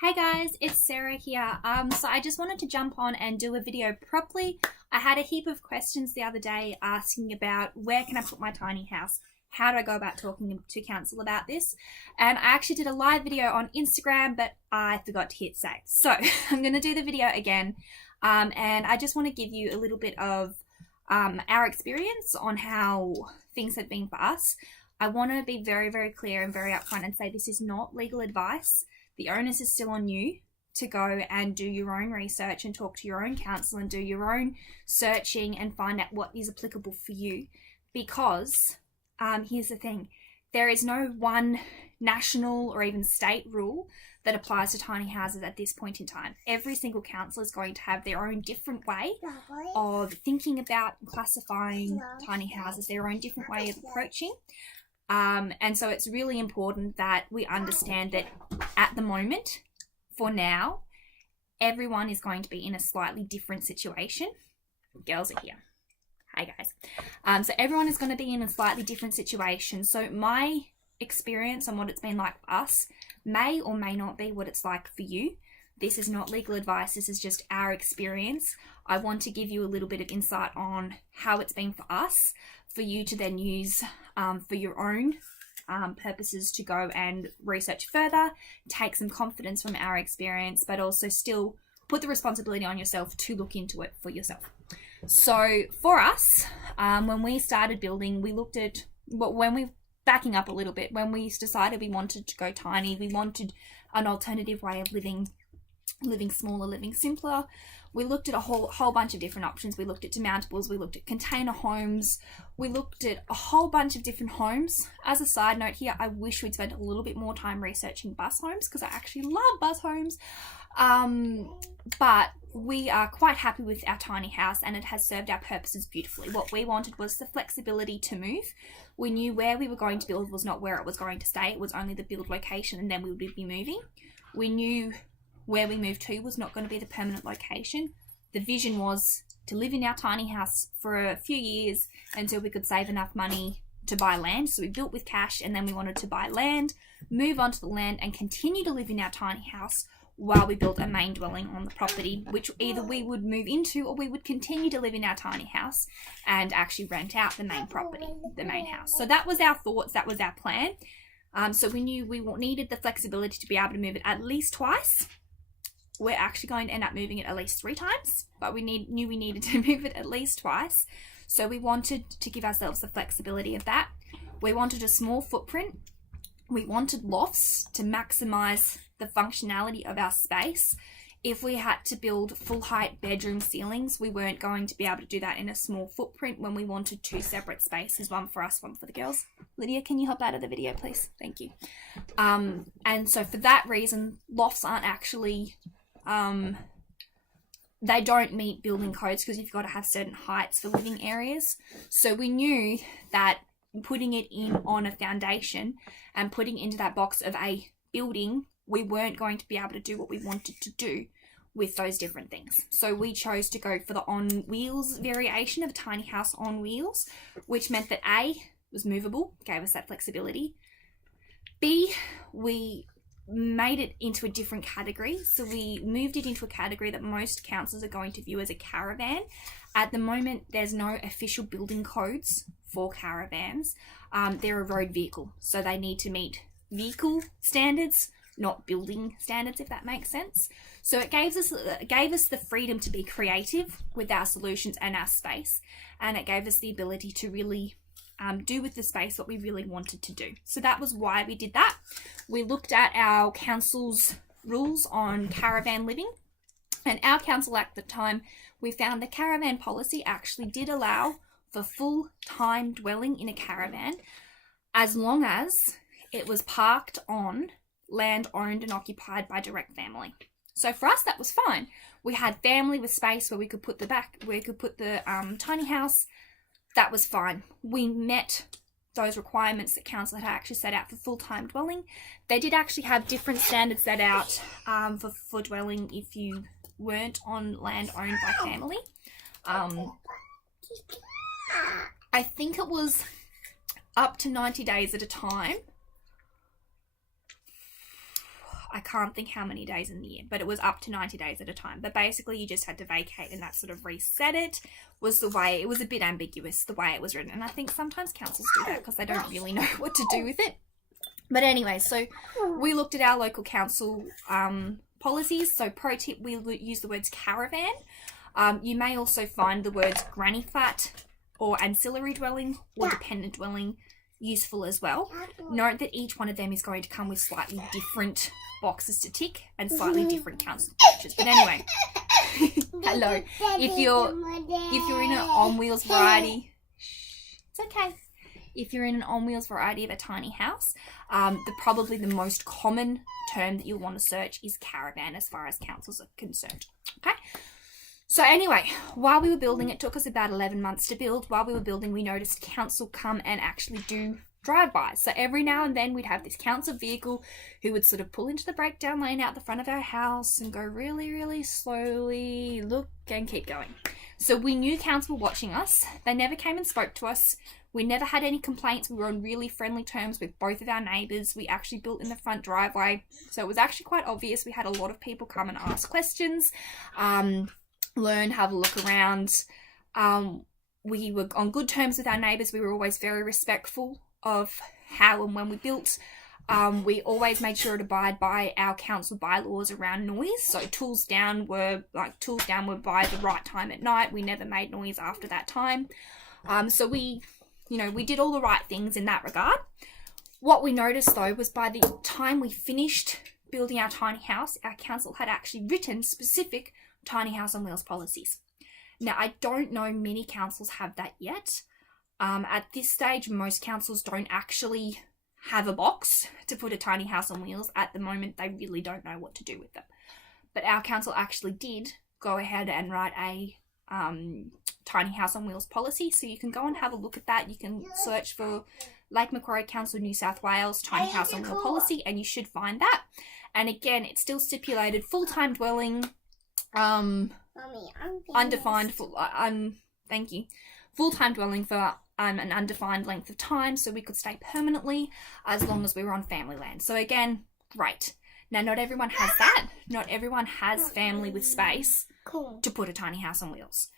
Hey guys, it's Sarah here. So I just wanted to jump on and do a video properly. I had a heap of questions the other day asking about where can I put my tiny house? How do I go about talking to council about this? And I actually did a live video on Instagram, but I forgot to hit save. So I'm going to do the video again. And I just want to give you a little bit of our experience on how things have been for us. I want to be very, very clear and very upfront and say this is not legal advice. The onus is still on you to go and do your own research and talk to your own counsel and do your own searching and find out what is applicable for you. Because here's the thing, there is no one national or even state rule that applies to tiny houses at this point in time. Every single council is going to have their own different way of thinking about classifying tiny houses, their own different way of approaching. And so it's really important that we understand that at the moment, for now, everyone is going to be in a slightly different situation. Girls are here. Hi guys. So everyone is going to be in a slightly different situation. So my experience on what it's been like for us may or may not be what it's like for you. This is not legal advice. This is just our experience. I want to give you a little bit of insight on how it's been for us, for you to then use for your own purposes to go and research further, take some confidence from our experience, but also still put the responsibility on yourself to look into it for yourself. So for us, when we started building, we looked at backing up a little bit, when we decided we wanted to go tiny, we wanted an alternative way of living smaller, living simpler. We looked at a whole bunch of different options. We looked at demountables, we looked at container homes, we looked at a whole bunch of different homes. As a side note here, I wish we'd spent a little bit more time researching bus homes because I actually love bus homes. But we are quite happy with our tiny house and it has served our purposes beautifully. What we wanted was the flexibility to move. We knew where we were going to build was not where it was going to stay. It was only the build location and then we would be moving. We knew where we moved to was not going to be the permanent location. The vision was to live in our tiny house for a few years until we could save enough money to buy land. So we built with cash and then we wanted to buy land, move onto the land and continue to live in our tiny house while we built a main dwelling on the property, which either we would move into or we would continue to live in our tiny house and actually rent out the main property, the main house. So that was our thoughts, that was our plan. So we knew we needed the flexibility to be able to move it at least twice. We're actually going to end up moving it at least 3 times, but we knew we needed to move it at least twice. So we wanted to give ourselves the flexibility of that. We wanted a small footprint. We wanted lofts to maximize the functionality of our space. If we had to build full height bedroom ceilings, we weren't going to be able to do that in a small footprint when we wanted 2 separate spaces, one for us, one for the girls. Lydia, can you hop out of the video, please? Thank you. And so for that reason, lofts aren't actually... they don't meet building codes because you've got to have certain heights for living areas. So we knew that putting it in on a foundation and putting into that box of a building, we weren't going to be able to do what we wanted to do with those different things. So we chose to go for the on wheels variation of a tiny house on wheels, which meant that A, was movable, gave us that flexibility. B, we made it into a different category. So we moved it into a category that most councils are going to view as a caravan. At the moment, there's no official building codes for caravans. They're a road vehicle, so they need to meet vehicle standards, not building standards, if that makes sense. So it gave us the freedom to be creative with our solutions and our space, and it gave us the ability to really do with the space what we really wanted to do. So that was why we did that. We looked at our council's rules on caravan living, and our council at the time, we found the caravan policy actually did allow for full-time dwelling in a caravan as long as it was parked on land owned and occupied by direct family. So for us, that was fine. We had family with space where we could put the tiny house. That was fine. We met those requirements that council had actually set out for full-time dwelling. They did actually have different standards set out for dwelling if you weren't on land owned by family. I think it was up to 90 days at a time. I can't think how many days in the year, but it was up to 90 days at a time. But basically you just had to vacate and that sort of reset it was the way. It was a bit ambiguous the way it was written. And I think sometimes councils do that because they don't really know what to do with it. But anyway, so we looked at our local council policies. So pro tip, we use the words caravan. You may also find the words granny flat or ancillary dwelling or dependent dwelling useful as well. Note that each one of them is going to come with slightly different boxes to tick and slightly different council structures. But anyway, hello. If you're in an on wheels variety, it's okay. If you're in an on wheels variety of a tiny house, probably the most common term that you'll want to search is caravan as far as councils are concerned. Okay. So anyway, while we were building, it took us about 11 months to build. While we were building, we noticed council come and actually do drive-bys. So every now and then we'd have this council vehicle who would sort of pull into the breakdown lane out the front of our house and go really, really slowly, look and keep going. So we knew council were watching us. They never came and spoke to us. We never had any complaints. We were on really friendly terms with both of our neighbours. We actually built in the front driveway. So it was actually quite obvious. We had a lot of people come and ask questions. Learn, have a look around. We were on good terms with our neighbours. We were always very respectful of how and when we built. We always made sure to abide by our council bylaws around noise. So tools down were by the right time at night. We never made noise after that time. So we did all the right things in that regard. What we noticed though was by the time we finished building our tiny house, our council had actually written specific tiny house on wheels policies. Now, I don't know many councils have that yet. At this stage, most councils don't actually have a box to put a tiny house on wheels. At the moment, they really don't know what to do with them. But our council actually did go ahead and write a tiny house on wheels policy. So you can go and have a look at that. You can search for Lake Macquarie Council New South Wales tiny house on wheel policy and you should find that. And again, it's still stipulated full-time dwelling, undefined thank you, full-time dwelling for an undefined length of time, so we could stay permanently as long as we were on family land. So again, great. Now, not everyone has that. Not everyone has family with space to put a tiny house on wheels,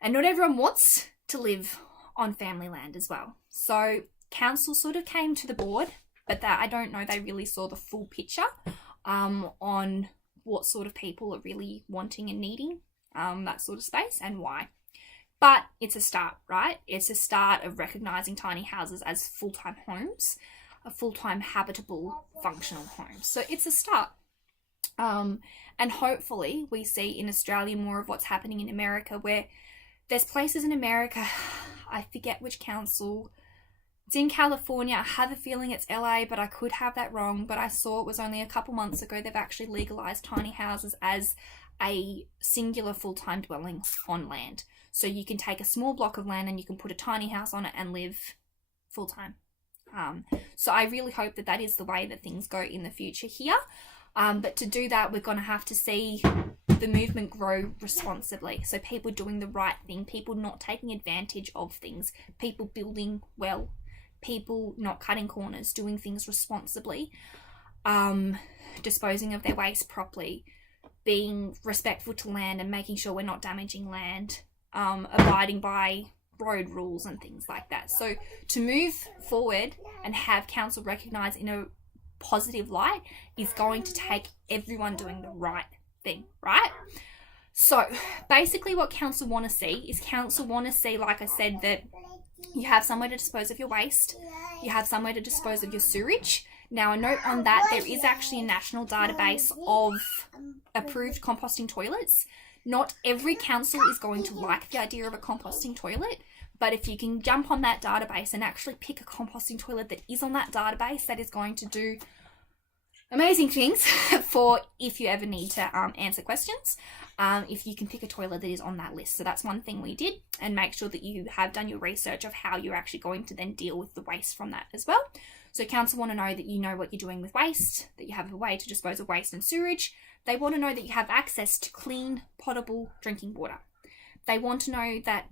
and not everyone wants to live on family land as well. So council sort of came to the board, but that I don't know they really saw the full picture on what sort of people are really wanting and needing that sort of space and why. But it's a start, right? It's a start of recognising tiny houses as full-time homes, a full-time habitable functional home. So it's a start. And hopefully we see in Australia more of what's happening in America, where there's places in America, I forget which council, it's in California. I have a feeling it's LA, but I could have that wrong. But I saw it was only a couple months ago they've actually legalised tiny houses as a singular full-time dwelling on land. So you can take a small block of land and you can put a tiny house on it and live full-time. So I really hope that that is the way that things go in the future here. But to do that, we're going to have to see the movement grow responsibly. So people doing the right thing, people not taking advantage of things, people building well, people not cutting corners, doing things responsibly, disposing of their waste properly, being respectful to land and making sure we're not damaging land, abiding by road rules and things like that. So to move forward and have council recognised in a positive light is going to take everyone doing the right thing, right? So basically what council want to see is like I said, that you have somewhere to dispose of your waste, you have somewhere to dispose of your sewage. Now, a note on that, there is actually a national database of approved composting toilets. Not every council is going to like the idea of a composting toilet, but if you can jump on that database and actually pick a composting toilet that is on that database, that is going to do amazing things for if you ever need to answer questions. If you can pick a toilet that is on that list. So that's one thing we did, and make sure that you have done your research of how you're actually going to then deal with the waste from that as well. So council want to know that you know what you're doing with waste, that you have a way to dispose of waste and sewage. They want to know that you have access to clean, potable drinking water. They want to know that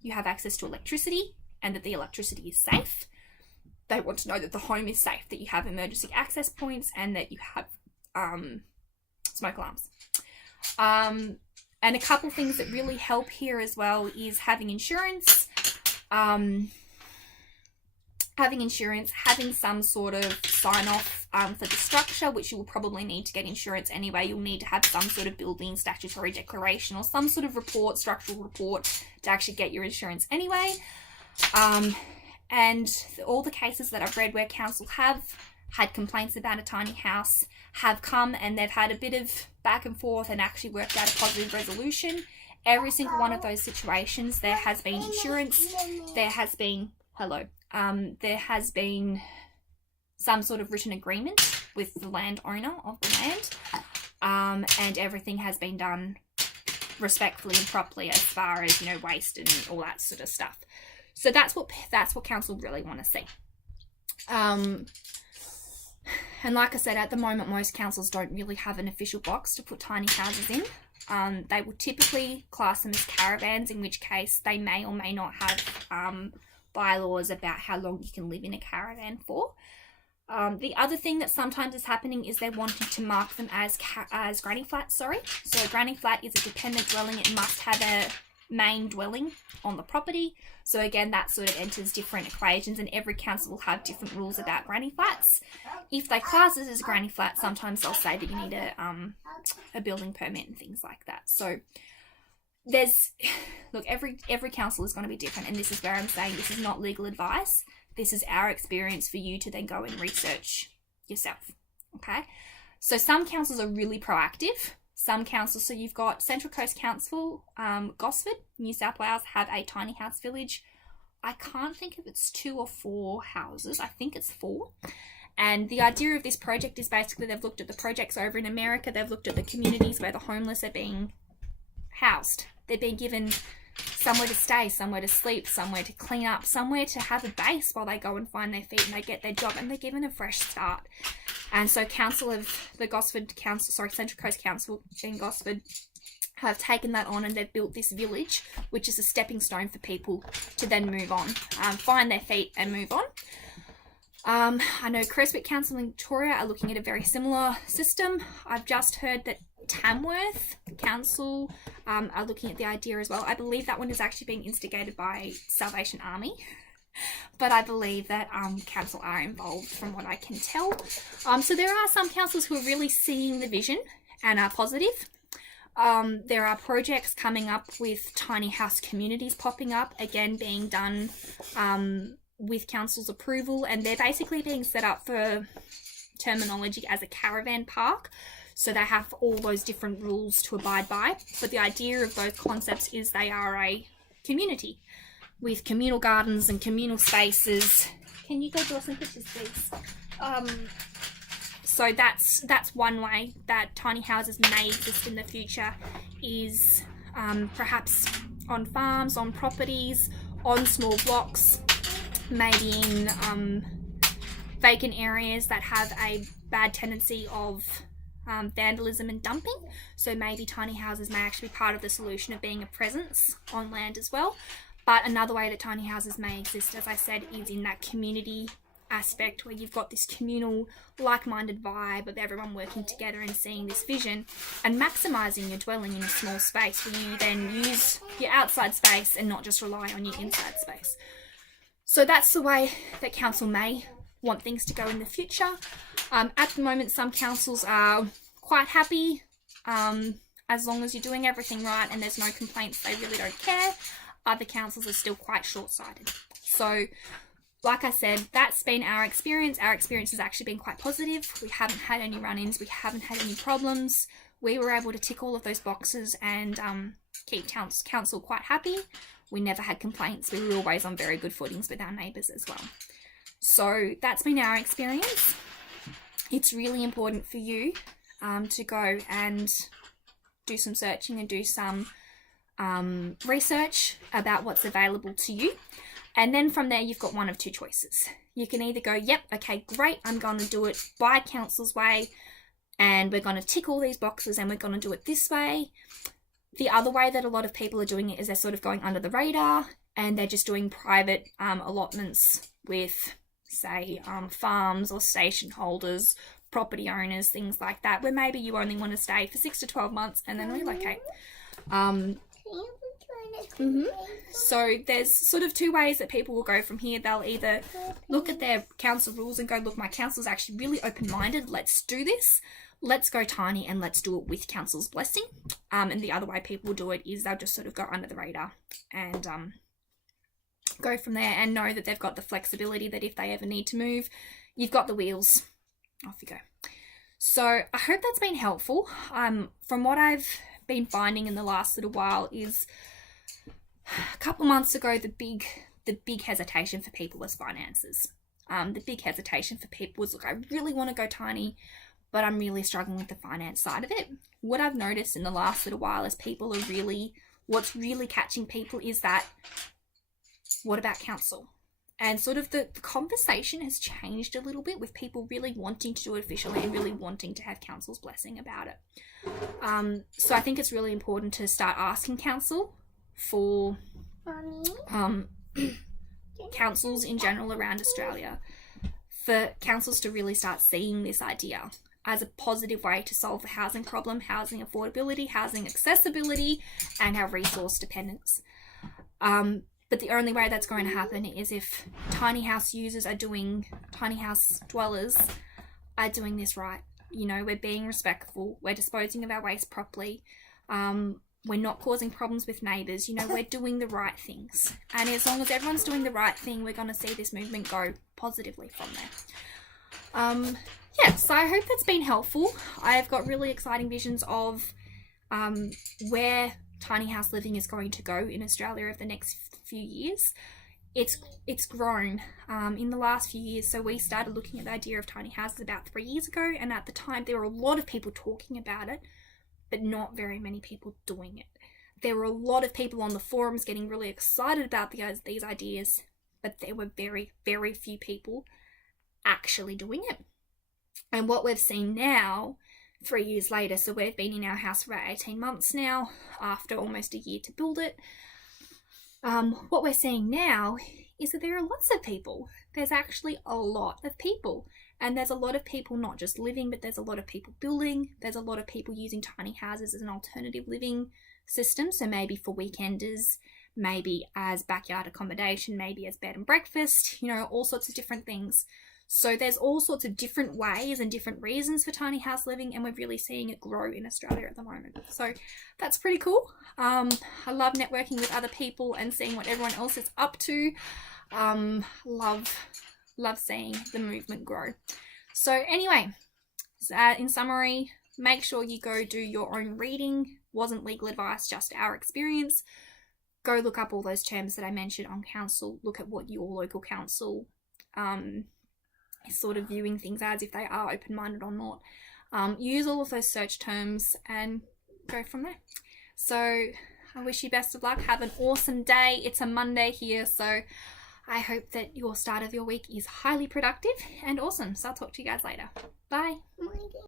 you have access to electricity and that the electricity is safe. They want to know that the home is safe, that you have emergency access points, and that you have smoke alarms. And a couple things that really help here as well is having insurance. Having some sort of sign-off for the structure, which you will probably need to get insurance anyway. You'll need to have some sort of building statutory declaration or some sort of report, structural report, to actually get your insurance anyway. And all the cases that I've read where council have had complaints about a tiny house have come and they've had a bit of back and forth and actually worked out a positive resolution. Every single one of those situations, there has been insurance, there has been some sort of written agreement with the landowner of the land, and everything has been done respectfully and properly as far as, you know, waste and all that sort of stuff. So that's what council really want to see. And like I said, at the moment, most councils don't really have an official box to put tiny houses in. They will typically class them as caravans, in which case they may or may not have bylaws about how long you can live in a caravan for. The other thing that sometimes is happening is they're wanting to mark them as granny flats, So a granny flat is a dependent dwelling. It must have a main dwelling on the property. So again, that sort of enters different equations, and every council will have different rules about granny flats. If they class it as a granny flat, sometimes they'll say that you need a building permit and things like that. So every council is going to be different, and this is where I'm saying this is not legal advice. This is our experience for you to then go and research yourself. Okay, so some councils are really proactive. Some councils, so you've got Central Coast Council, Gosford, New South Wales, have a tiny house village. I can't think if it's 2 or 4 houses. I think it's 4. And the idea of this project is basically they've looked at the projects over in America. They've looked at the communities where the homeless are being housed. They're being given somewhere to stay, somewhere to sleep, somewhere to clean up, somewhere to have a base while they go and find their feet and they get their job, and they're given a fresh start. And so Central Coast Council in Gosford have taken that on, and they've built this village, which is a stepping stone for people to then move on, find their feet and move on. I know Creswick Council in Victoria are looking at a very similar system. I've just heard that Tamworth Council are looking at the idea as well. I believe that one is actually being instigated by Salvation Army, but I believe that council are involved from what I can tell. So there are some councils who are really seeing the vision and are positive. There are projects coming up with tiny house communities popping up, again being done with council's approval, and they're basically being set up for terminology as a caravan park. So they have all those different rules to abide by. But the idea of those concepts is they are a community with communal gardens and communal spaces. Can you go draw some pictures, please? So that's one way that tiny houses may exist in the future, is perhaps on farms, on properties, on small blocks, maybe in vacant areas that have a bad tendency of vandalism and dumping. So maybe tiny houses may actually be part of the solution of being a presence on land as well. But another way that tiny houses may exist, as I said, is in that community aspect where you've got this communal, like-minded vibe of everyone working together and seeing this vision and maximising your dwelling in a small space, where you then use your outside space and not just rely on your inside space. So that's the way that council may want things to go in the future. At the moment, some councils are quite happy as long as you're doing everything right and there's no complaints, they really don't care. Other councils are still quite short-sighted. So like I said, that's been our experience. Our experience has actually been quite positive. We haven't had any run-ins, we haven't had any problems. We were able to tick all of those boxes and keep council quite happy. We never had complaints. We were always on very good footings with our neighbours as well. So that's been our experience. It's really important for you to go and do some searching and do some research about what's available to you. And then from there, you've got one of two choices. You can either go, yep, okay, great, I'm going to do it by council's way, and we're going to tick all these boxes and we're going to do it this way. The other way that a lot of people are doing it is they're sort of going under the radar and they're just doing private allotments with say farms or station holders, property owners, things like that, where maybe you only want to stay for 6 to 12 months and then relocate. So there's sort of two ways that people will go from here. They'll either look at their council rules and go, look, my council's actually really open-minded, let's do this, let's go tiny and let's do it with council's blessing. And the other way people will do it is they'll just sort of go under the radar and go from there, and know that they've got the flexibility that if they ever need to move, you've got the wheels, off you go. So I hope that's been helpful. From what I've been finding in the last little while is a couple of months ago, the big hesitation for people was finances. The big hesitation for people was, look, I really want to go tiny, but I'm really struggling with the finance side of it. What I've noticed in the last little while is what's really catching people is that, what about council? And sort of the conversation has changed a little bit, with people really wanting to do it officially and really wanting to have council's blessing about it. So I think it's really important to start asking council for councils in general around Australia, for councils to really start seeing this idea as a positive way to solve the housing problem, housing affordability, housing accessibility, and our resource dependence. But the only way that's going to happen is if tiny house dwellers are doing this right. You know, we're being respectful, we're disposing of our waste properly, we're not causing problems with neighbours, you know, we're doing the right things. And as long as everyone's doing the right thing, we're going to see this movement go positively from there. Yeah, so I hope that's been helpful. I've got really exciting visions of where tiny house living is going to go in Australia over the next few years. It's grown in the last few years. So we started looking at the idea of tiny houses about 3 years ago, and at the time there were a lot of people talking about it, but not very many people doing it. There were a lot of people on the forums getting really excited about these ideas, but there were very, very few people actually doing it. And what we've seen now, 3 years later, so we've been in our house for about 18 months now, after almost a year to build it. What we're seeing now is that there are lots of people. There's actually a lot of people. And there's a lot of people not just living, but there's a lot of people building. There's a lot of people using tiny houses as an alternative living system. So maybe for weekenders, maybe as backyard accommodation, maybe as bed and breakfast, you know, all sorts of different things. So there's all sorts of different ways and different reasons for tiny house living, and we're really seeing it grow in Australia at the moment. So that's pretty cool. I love networking with other people and seeing what everyone else is up to. Love seeing the movement grow. So anyway, in summary, make sure you go do your own reading. Wasn't legal advice, just our experience. Go look up all those terms that I mentioned on council. Look at what your local council is sort of viewing things as, if they are open-minded or not. Use all of those search terms and go from there. So I wish you best of luck. Have an awesome day. It's a Monday here, so I hope that your start of your week is highly productive and awesome. So I'll talk to you guys later. Bye.